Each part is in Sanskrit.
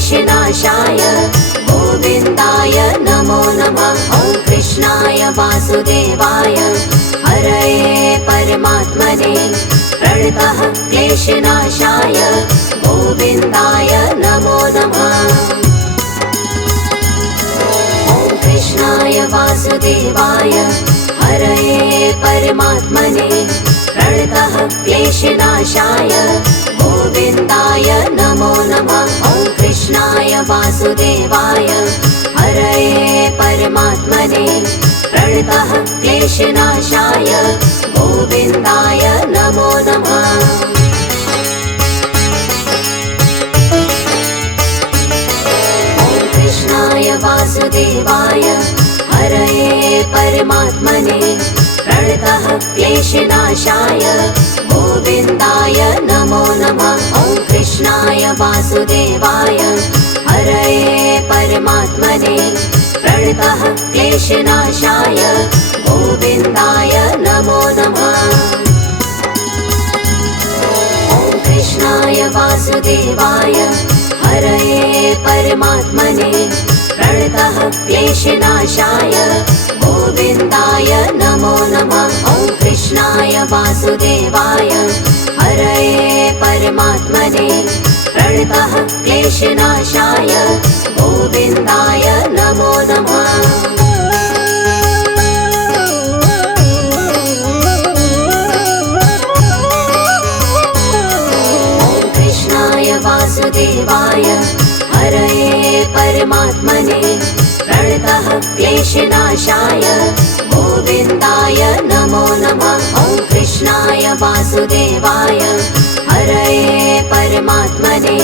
क्लेशनाशाय गोविन्दाय नमो नमः। ॐ कृष्णाय वासुदेवाय हरये परमात्मने प्रणतः क्लेशनाशाय गोविन्दाय नमो नमः। ॐ कृष्णाय वासुदेवाय हरये परमात्मने प्रणतः क्लेशनाशाय गोविन्दाय नमो नमः। ॐ कृष्णाय वासुदेवाय हरये परमात्मने प्रणतः क्लेशनाशाय गोविन्दाय नमो नमः। ॐ कृष्णाय वासुदेवाय हरये परमात्मने प्रणतः क्लेशनाशाय गोविन्दाय नमो नमः। ॐ कृष्णाय वासुदेवाय हरये परमात्मने प्रणतः क्लेशनाशाय गोविन्दाय नमो नमः। ॐ कृष्णाय वासुदेवाय हरये परमात्मने प्रणतः क्लेशनाशाय गोविन्दाय नमो नमः। ॐ कृष्णाय वासुदेवाय हरये परमात्मने प्रणतः क्लेशनाशाय गोविन्दाय नमो नमः। ॐ कृष्णाय वासुदेवाय हरये परमात्मने प्रणतः क्लेशनाशाय गोविन्दाय नमो नमः। ॐ कृष्णाय वासुदेवाय हरये परमात्मने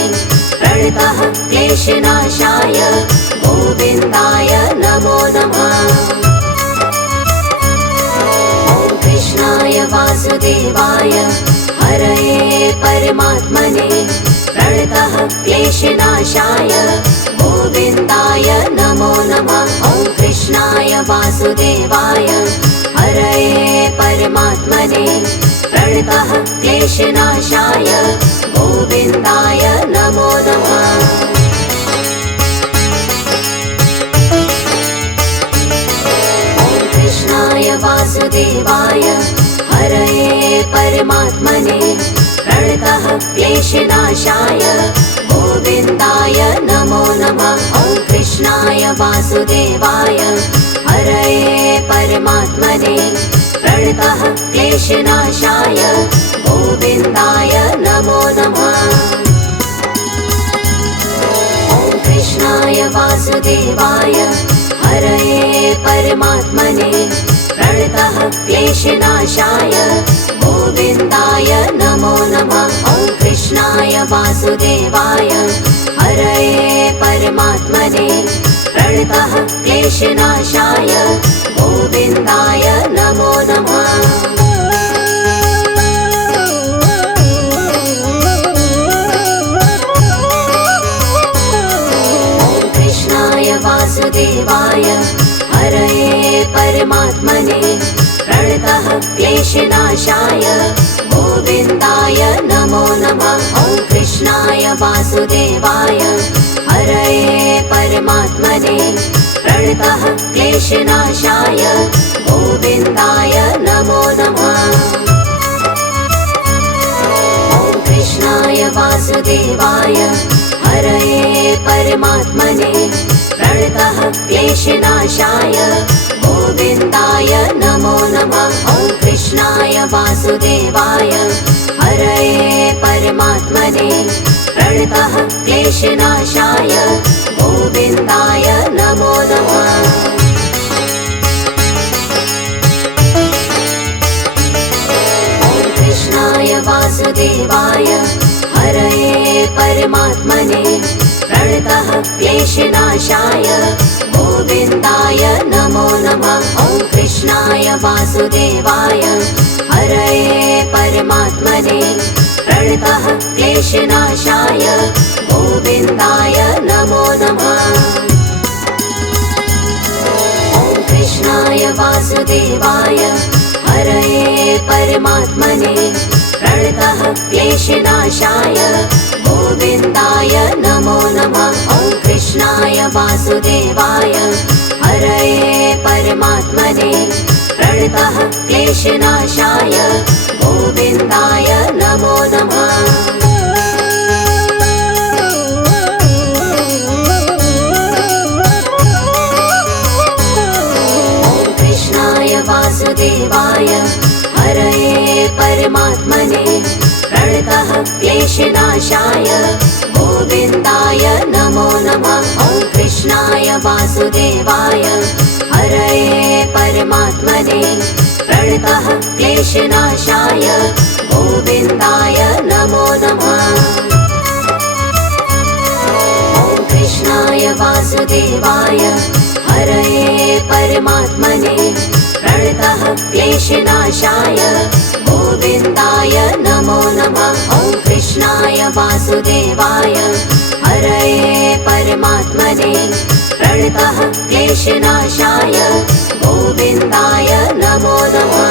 प्रणतः क्लेशनाशाय गोविन्दाय नमो नमः। ॐ कृष्णाय वासुदेवाय हरये परमात्मने प्रणतः क्लेशनाशाय गोविन्दाय नमो नमः। ॐ कृष्णाय वासुदेवाय हरये परमात्मने प्रणतः क्लेशनाशाय गोविन्दाय नमो नमः। ॐ कृष्णाय वासुदेवाय हरये परमात्मने प्रणतः क्लेशनाशाय गोविन्दाय नमो नमः। ॐ कृष्णाय वासुदेवाय हरये परमात्मने प्रणतः क्लेशनाशाय गोविन्दाय नमो नमः। ॐ कृष्णाय वासुदेवाय हरये परमात्मने प्रणतः क्लेशनाशाय गोविन्दाय नमो नमः। ॐ कृष्णाय वासुदेवाय हरये परमात्मने प्रणतः क्लेशनाशाय गोविन्दाय नमो नमः। ॐ कृष्णाय वासुदेवाय हरये परमात्मने प्रणतः क्लेशनाशाय गोविन्दाय नमो नमः। ॐ कृष्णाय वासुदेवाय हरये परमात्मने प्रणतः क्लेशनाशाय गोविन्दाय नमो नमः। ॐ कृष्णाय वासुदेवाय हरये परमात्मने प्रणतः क्लेशनाशाय गोविन्दाय नमो नमः। ॐ कृष्णाय वासुदेवाय हरये परमात्मने प्रणतः क्लेशनाशाय गोविन्दाय नमो नमः। ॐ कृष्णाय वासुदेवाय हरये परमात्मने प्रणतः क्लेशनाशाय गोविन्दाय नमो नमः। ॐ कृष्णाय वासुदेवाय हरये परमात्मने प्रणतः क्लेशनाशाय गोविन्दाय नमो नमः। ॐ कृष्णाय वासुदेवाय हरये परमात्मने प्रणतः क्लेशनाशाय गोविन्दाय नमो नमः। वासुदेवाय हरये परमात्मने प्रणतः क्लेशनाशाय गोविन्दाय नमो नमः। वासुदेवाय हरये परमात्मने प्रणतः क्लेशनाशाय गोविन्दाय नमो नमः। ॐ कृष्णाय वासुदेवाय हरये परमात्मने प्रणतः क्लेशनाशाय गोविन्दाय नमो नमः। ॐ कृष्णाय वासुदेवाय हरये परमात्मने प्रणतः क्लेशनाशाय गोविन्दाय नमो नमः। ॐ कृष्णाय वासुदेवाय हरये परमात्मने प्रणतः क्लेशनाशाय गोविन्दाय नमो नमः।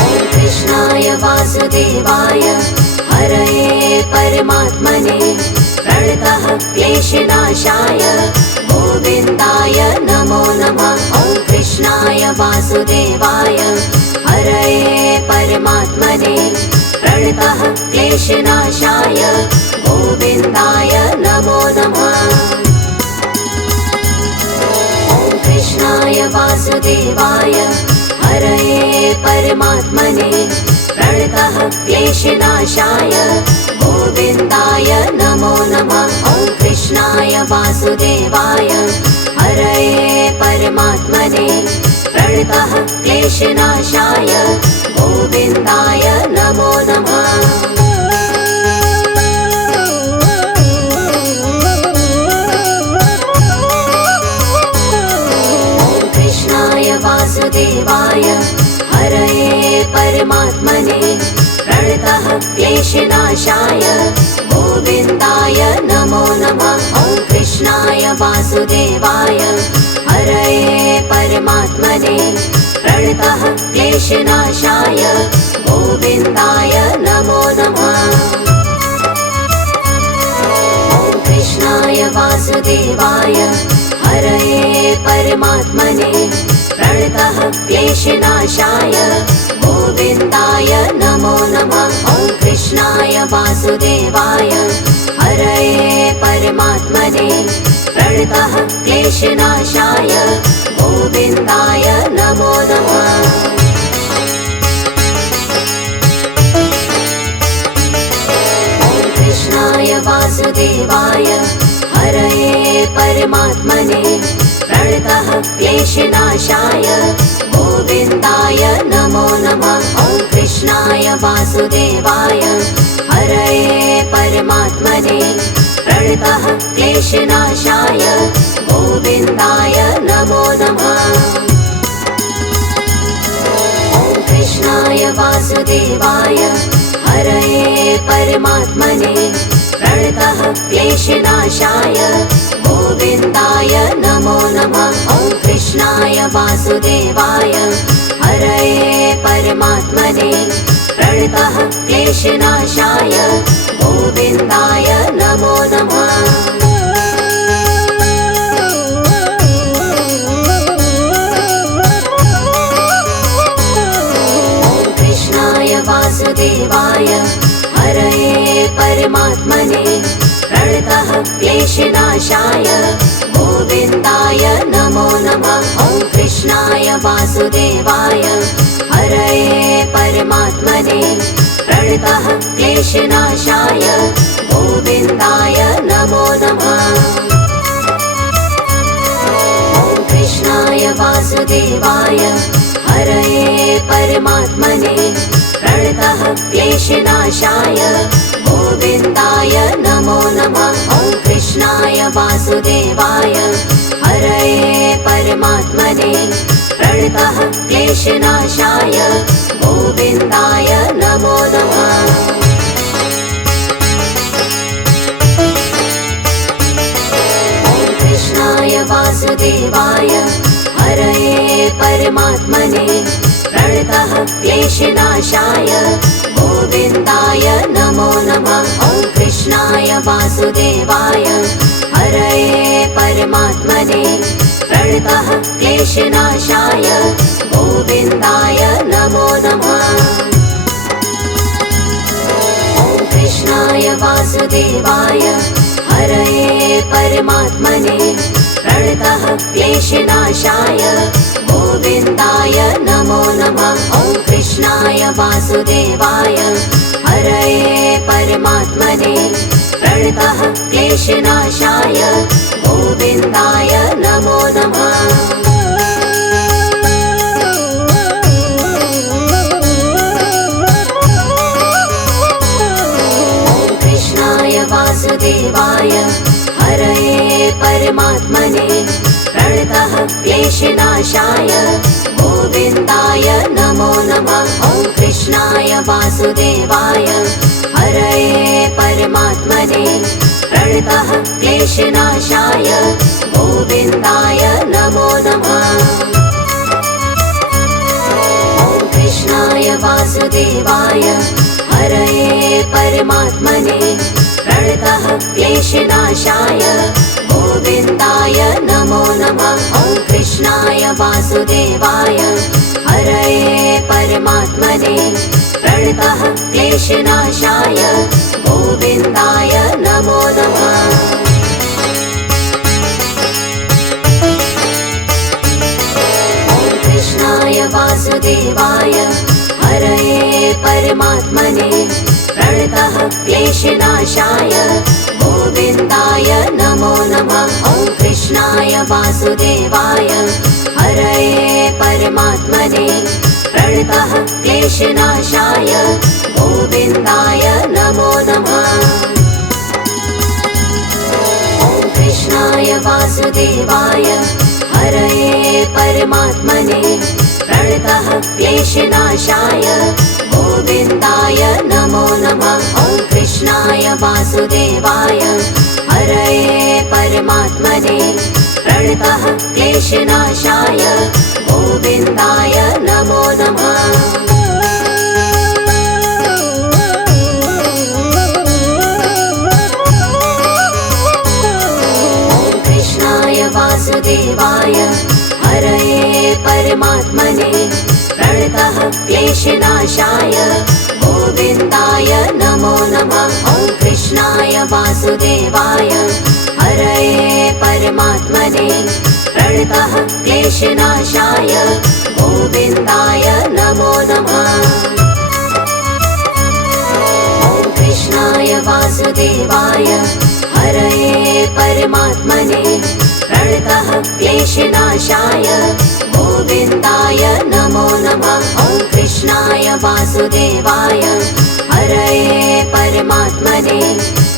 ॐ कृष्णाय वासुदेवाय हरये परमात्मने प्रणतः क्लेशनाशाय गोविन्दाय नमो नमः। ॐ कृष्णाय वासुदेवाय हरये परमात्मने प्रणतः क्लेशनाशाय गोविन्दाय नमो नमः। ॐ कृष्णाय वासुदेवाय हरये परमात्मने प्रणतः क्लेशनाशाय गोविन्दाय नमो नमः। ॐ कृष्णाय वासुदेवाय हरये परमात्मने प्रणतः क्लेशनाशाय गोविन्दाय नमो नमः। ॐ कृष्णाय वासुदेवाय हरये परमात्मने प्रणतः क्लेशनाशाय गोविन्दाय नमो नमः। ॐ कृष्णाय वासुदेवाय हरये परमात्मने प्रणतः क्लेशनाशाय गोविन्दाय नमो नमः। ॐ कृष्णाय वासुदेवाय हरये परमात्मने प्रणतः क्लेशनाशाय गोविन्दाय नमो नमः। ॐ कृष्णाय वासुदेवाय हरये परमात्मने प्रणतः क्लेशनाशाय गोविन्दाय नमो नमः। ॐ कृष्णाय वासुदेवाय हरये परमात्मने प्रणतः क्लेशनाशाय गोविन्दाय नमो नमः। ॐ कृष्णाय वासुदेवाय हरये परमात्मने प्रणतः क्लेशनाशाय गोविन्दाय नमो नमः। ॐ कृष्णाय वासुदेवाय हरये परमात्मने प्रणतः क्लेशनाशाय गोविन्दाय नमो नमः। ॐ कृष्णाय वासुदेवाय हरये परमात्मने प्रणतः क्लेशनाशाय गोविन्दाय नमो नमः। ॐ कृष्णाय वासुदेवाय हरये परमात्मने प्रणतः क्लेशनाशाय गोविन्दाय नमो नमः। ॐ कृष्णाय वासुदेवाय हरये परमात्मने प्रणतः क्लेशनाशाय गोविन्दाय नमो नमः। ॐ कृष्णाय वासुदेवाय हरये परमात्मने प्रणतः क्लेशनाशाय गोविन्दाय नमो नमः। ॐ कृष्णाय वासुदेवाय हरये परमात्मने प्रणतः क्लेशनाशाय गोविन्दाय नमो नमः। ॐ कृष्णाय वासुदेवाय हरये परमात्मने प्रणतः क्लेशनाशाय गोविन्दाय नमो नमः। वासुदेवाय हरये परमात्मने प्रणतः क्लेशनाशाय गोविन्दाय नमो नमः। ॐ कृष्णाय वासुदेवाय हरये परमात्मने प्रणतः क्लेशनाशाय गोविन्दाय नमो नमः। ॐ कृष्णाय वासुदेवाय हरये परमात्मने प्रणतः क्लेशनाशाय गोविन्दाय नमो नमः। ॐ कृष्णाय वासुदेवाय हरये परमात्मने प्रणतः क्लेशनाशाय गोविन्दाय नमो नमः। ॐ कृष्णाय वासुदेवाय हरये परमात्मने प्रणतः क्लेशनाशाय गोविन्दाय नमो नमः। ॐ कृष्णाय वासुदेवाय हरये परमात्मने प्रणतः क्लेशनाशाय गोविन्दाय नमो नमः। ॐ कृष्णाय वासुदेवाय हरये परमात्मने प्रणतः क्लेशनाशाय गोविन्दाय नमो नमः। ॐ कृष्णाय वासुदेवाय हरये परमात्मने प्रणतः क्लेशनाशाय गोविन्दाय नमो नमः। ॐ कृष्णाय वासुदेवाय हरये परमात्मने प्रणतः क्लेशनाशाय गोविन्दाय नमो नमः। ॐ कृष्णाय वासुदेवाय हरये परमात्मने प्रणतः क्लेशनाशाय गोविन्दाय नमो नमः। ॐ कृष्णाय वासुदेवाय हरये परमात्मने प्रणतः क्लेशनाशाय गोविन्दाय नमो नमः। ॐ कृष्णाय वासुदेवाय हरये परमात्मने प्रणतः क्लेशनाशाय गोविन्दाय नमो नमः। ॐ कृष्णाय वासुदेवाय हरये परमात्मने प्रणतः क्लेशनाशाय गोविन्दाय नमो नमः। ॐ कृष्णाय वासुदेवाय हरये परमात्मने प्रणतः क्लेशनाशाय गोविन्दाय नमो नमः। ॐ कृष्णाय वासुदेवाय हरये परमात्मने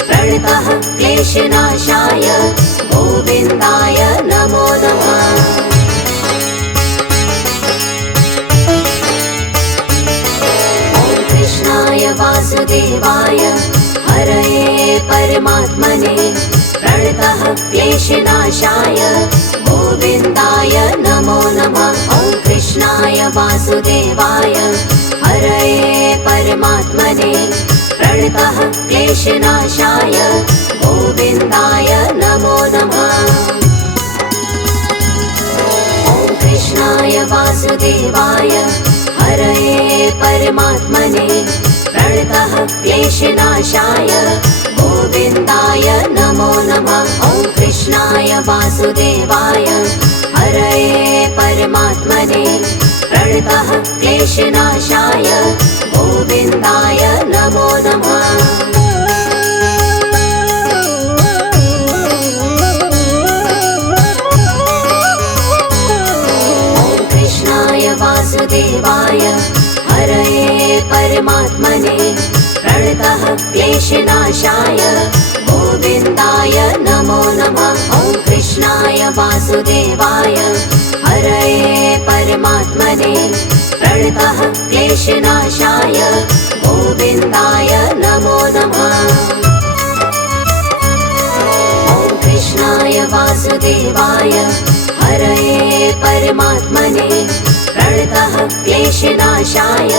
प्रणतः क्लेशनाशाय गोविन्दाय नमो नमः। ॐ कृष्णाय वासुदेवाय हरये परमात्मने प्रणतः क्लेशनाशाय गोविन्दाय नमो नमः। ॐ कृष्णाय वासुदेवाय हरये परमात्मने प्रणतः क्लेशनाशाय गोविन्दाय नमो नमः। ॐ कृष्णाय वासुदेवाय हरये परमात्मने प्रणतः क्लेशनाशाय गोविन्दाय नमो नमः। ॐ कृष्णाय वासुदेवाय हरये परमात्मने प्रणतः क्लेशनाशाय गोविन्दाय नमो नमः। ॐ कृष्णाय वासुदेवाय हरये परमात्मने प्रणतः क्लेशनाशाय गोविन्दाय नमो नमः। ॐ कृष्णाय वासुदेवाय हरये परमात्मने प्रणतः क्लेशनाशाय गोविन्दाय नमो नमः। ॐ कृष्णाय वासुदेवाय हरये परमात्मने प्रणतः क्लेशनाशाय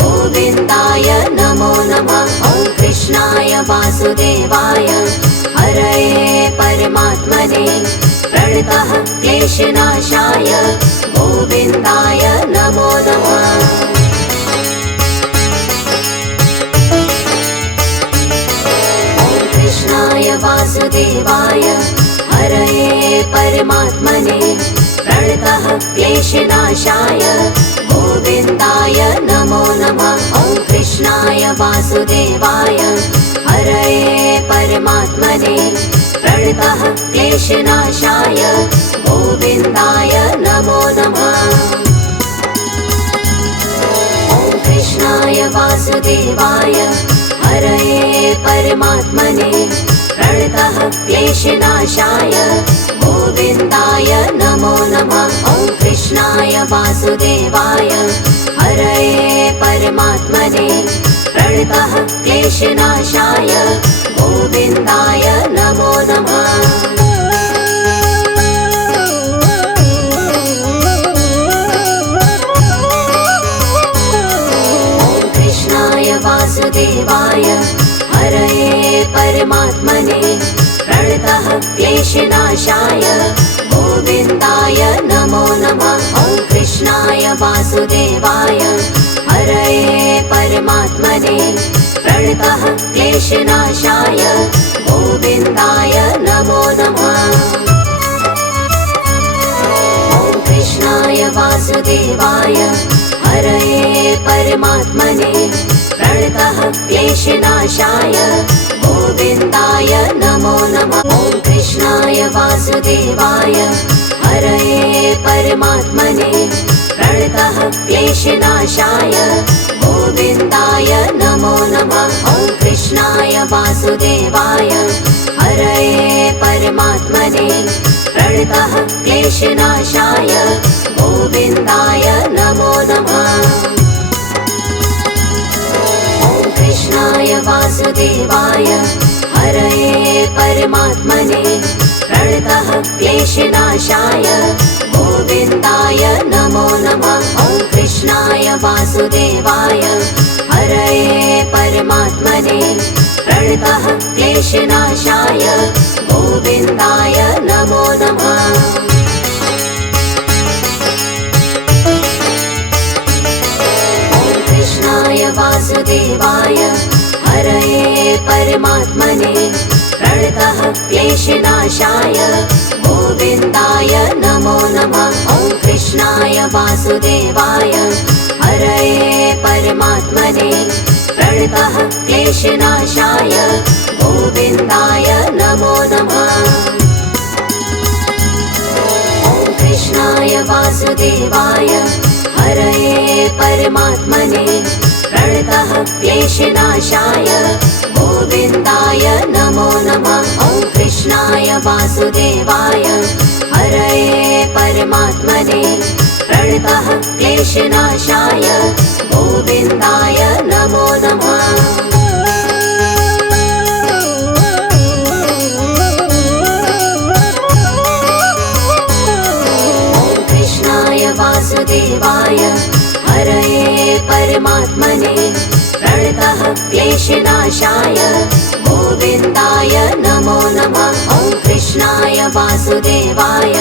गोविन्दाय नमो नमः। ॐ कृष्णाय कृष्णाय वासुदेवाय हरये परमात्मने प्रणतः क्लेशनाशाय गोविन्दाय नमो नमः। कृष्णाय वासुदेवाय हरये परमात्मने प्रणतः क्लेशनाशाय गोविन्दाय नमो नमः। ॐ कृष्णाय वासुदेवाय हरये परमात्मने प्रणतः क्लेशनाशाय गोविन्दाय नमो नमः। ॐ कृष्णाय वासुदेवाय हरये परमात्मने प्रणतः क्लेशनाशाय गोविन्दाय नमो नमः। ॐ कृष्णाय वासुदेवाय हरये परमात्मने प्रणतः क्लेशनाशाय गोविन्दाय नमो नमः। वासुदेवाय हरये परमात्मने प्रणतः क्लेशनाशाय गोविन्दाय नमो नमः। ॐ कृष्णाय वासुदेवाय हरये परमात्मने प्रणतः क्लेशनाशाय गोविन्दाय नमो नमः। ॐ कृष्णाय वासुदेवाय हरये परमात्मने प्रणतः क्लेशनाशाय गोविन्दाय नमो नमः। ॐ कृष्णाय वासुदेवाय हरये परमात्मने प्रणतः क्लेशनाशाय गोविन्दाय नमो नमः। ॐ कृष्णाय वासुदेवाय हरये परमात्मने प्रणतः क्लेशनाशाय गोविन्दाय नमो नमः। कृष्णाय वासुदेवाय हरये परमात्मने प्रणतः क्लेशनाशाय गोविन्दाय नमो नमः। ॐ कृष्णाय वासुदेवाय हरये परमात्मने प्रणतः क्लेशनाशाय गोविन्दाय नमो नमः। कृष्णाय वासुदेवाय हरये परमात्मने प्रणतः क्लेशनाशाय गोविन्दाय नमो नमः। ॐ कृष्णाय वासुदेवाय हरये परमात्मने प्रणतः क्लेशनाशाय गोविन्दाय नमो नमः। ॐ कृष्णाय वासुदेवाय हरये परमात्मने प्रणतः क्लेशनाशाय गोविन्दाय नमो नमः। ॐ कृष्णाय वासुदेवाय हरये परमात्मने प्रणतः क्लेशनाशाय गोविन्दाय नमो नमः। वासुदेवाय हरये परमात्मने प्रणतः क्लेशनाशाय गोविन्दाय नमो नमः। ॐ कृष्णाय वासुदेवाय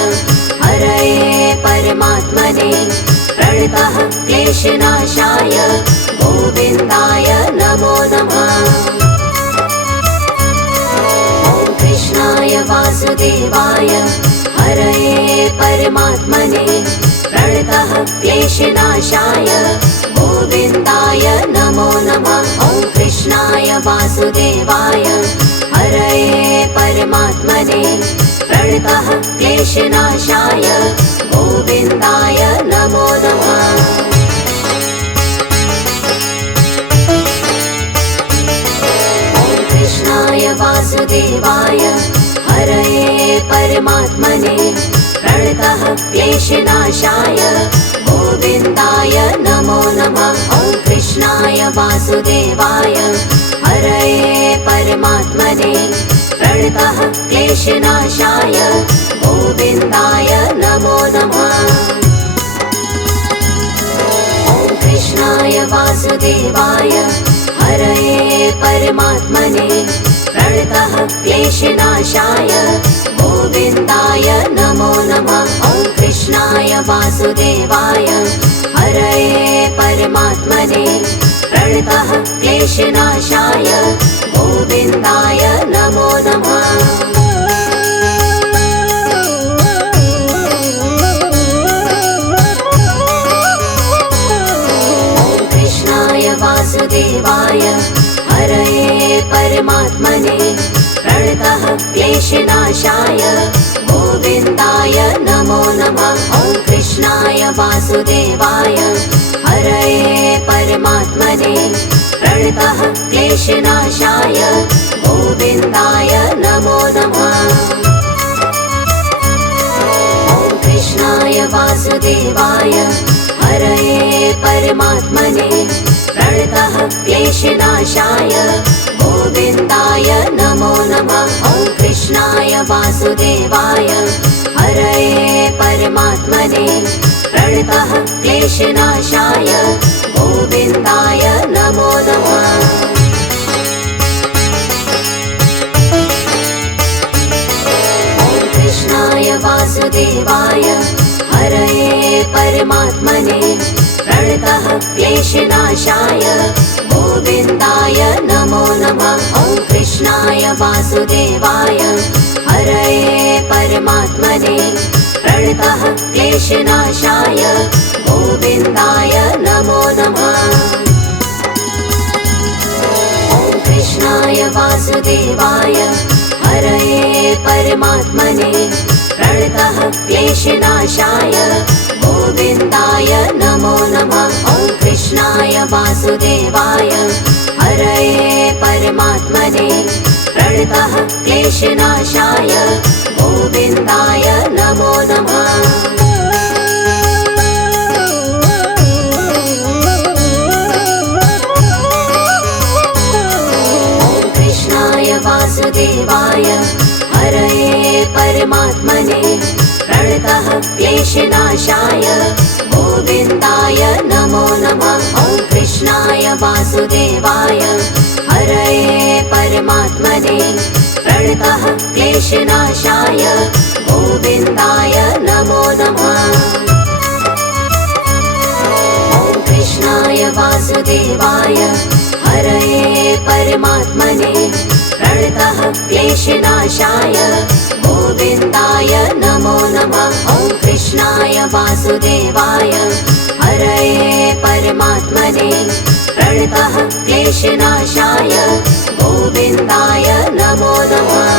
हरये परमात्मने प्रणतः क्लेशनाशाय गोविन्दाय नमो नमः। ॐ कृष्णाय वासुदेवाय हरये परमात्मने प्रणतः क्लेशनाशाय गोविन्दाय नमो नमः। ॐ कृष्णाय वासुदेवाय हरये परमात्मने प्रणतः क्लेशनाशाय गोविन्दाय नमो नमः। ॐ कृष्णाय वासुदेवाय हरये परमात्मने प्रणतः क्लेशनाशाय गोविन्दाय नमो नमः। ॐ कृष्णाय वासुदेवाय हरये परमात्मने प्रणतः क्लेशनाशाय गोविन्दाय नमो नमः। ॐ कृष्णाय वासुदेवाय हरये परमात्मने प्रणतः क्लेशनाशाय गोविन्दाय नमो नमः। ॐ कृष्णाय वासुदेवाय हरये परमात्मने प्रणतः क्लेशनाशाय गोविन्दाय नमो नमः। वासुदेवाय हरये परमात्मने प्रणतः क्लेशनाशाय गोविन्दाय नमो नमः। ॐ कृष्णाय वासुदेवाय हरये परमात्मने प्रणतः क्लेशनाशाय गोविन्दाय नमो नमः। ॐ कृष्णाय वासुदेवाय हरये परमात्मने प्रणतः क्लेशनाशाय गोविन्दाय नमो नमः। ॐ कृष्णाय वासुदेवाय हरये परमात्मने प्रणतः क्लेशनाशाय गोविन्दाय नमो नमः। ॐ कृष्णाय वासुदेवाय हरये परमात्मने प्रणतः क्लेशनाशाय गोविन्दाय नमो नमः। ॐ कृष्णाय वासुदेवाय हरये परमात्मने प्रणतः क्लेशनाशाय गोविन्दाय नमो नमः। ॐ कृष्णाय वासुदेवाय हरये परमात्मने प्रणतः क्लेशनाशाय गोविन्दाय नमो नमः। ॐ कृष्णाय वासुदेवाय हरये परमात्मने प्रणतः क्लेशनाशाय गोविन्दाय नमो नमः। ॐ कृष्णाय वासुदेवाय हरये परमात्मने प्रणतः क्लेशनाशाय गोविन्दाय नमो नमः। ॐ कृष्णाय वासुदेवाय हरये परमात्मने प्रणतः क्लेशनाशाय गोविन्दाय नमो नमः। ॐ कृष्णाय वासुदेवाय हरये परमात्मने प्रणतः क्लेशनाशाय गोविन्दाय नमो नमः। ॐ कृष्णाय वासुदेवाय हरये परमात्मने प्रणतः क्लेशनाशाय गोविन्दाय नमो नमः।